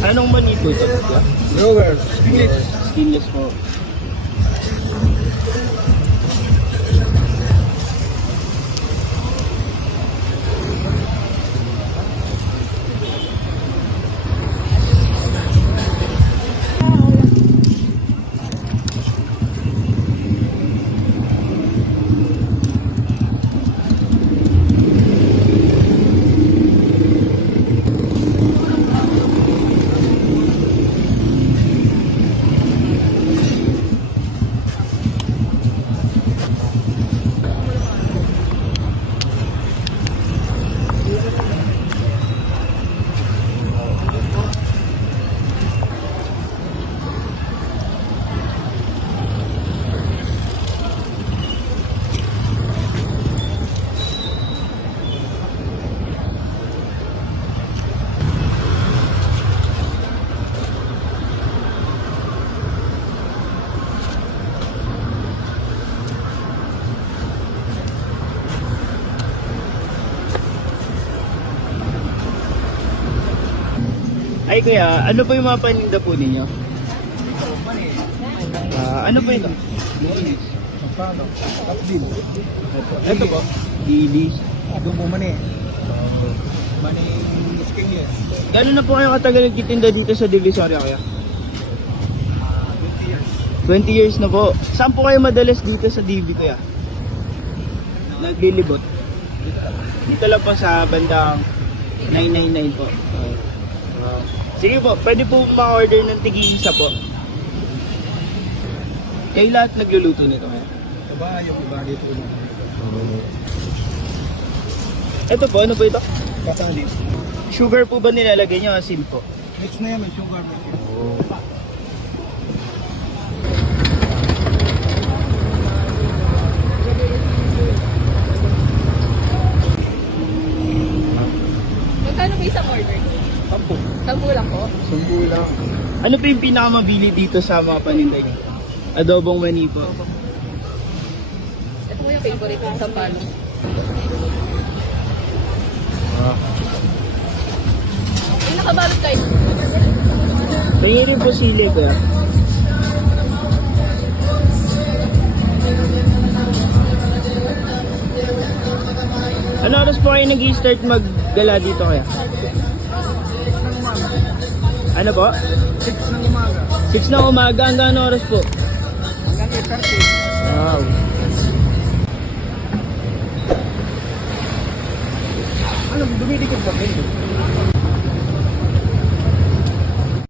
Anong mani po ito? Lower. English. Skinless po. Ay kuya, ano po yung mga paninda po ninyo? Ano po ito? Paano? Kapdil. Ito po? Dilis. Adobo mani. Mani skinless. Gano'n na po kayo katagal nagtitinda dito sa Divisoria kuya? 20 years na po. Saan po kayo madalas dito sa DV kuya? Naglilibot? Dito lang po sa bandang 999 po. Sige po, pwede po ma-order ng tig-isa po. Kayo lahat nagluluto nito kaya? Iba yung iba dito. Ito po, ano po ito? Kasali. Sugar po ba nilalagay nyo? Asin po? Mix na yan, may sugar. Magkano ba isang order? 10 lang po. Sumbulang. Ano po yung pinakamabili dito sa mga paninda nyo? Adobong mani po. Ito po yung favorite ng Sampalo. Yung nakabalot kayo. Tingin rin po sili kuya. Ano oras po kayo nag-i-start maggala dito kaya? Ano po? 6 ng umaga. 6 ng umaga hanggang ano oras po? Hanggang 8:30. Wow. Ano, dumidikit ba kayo?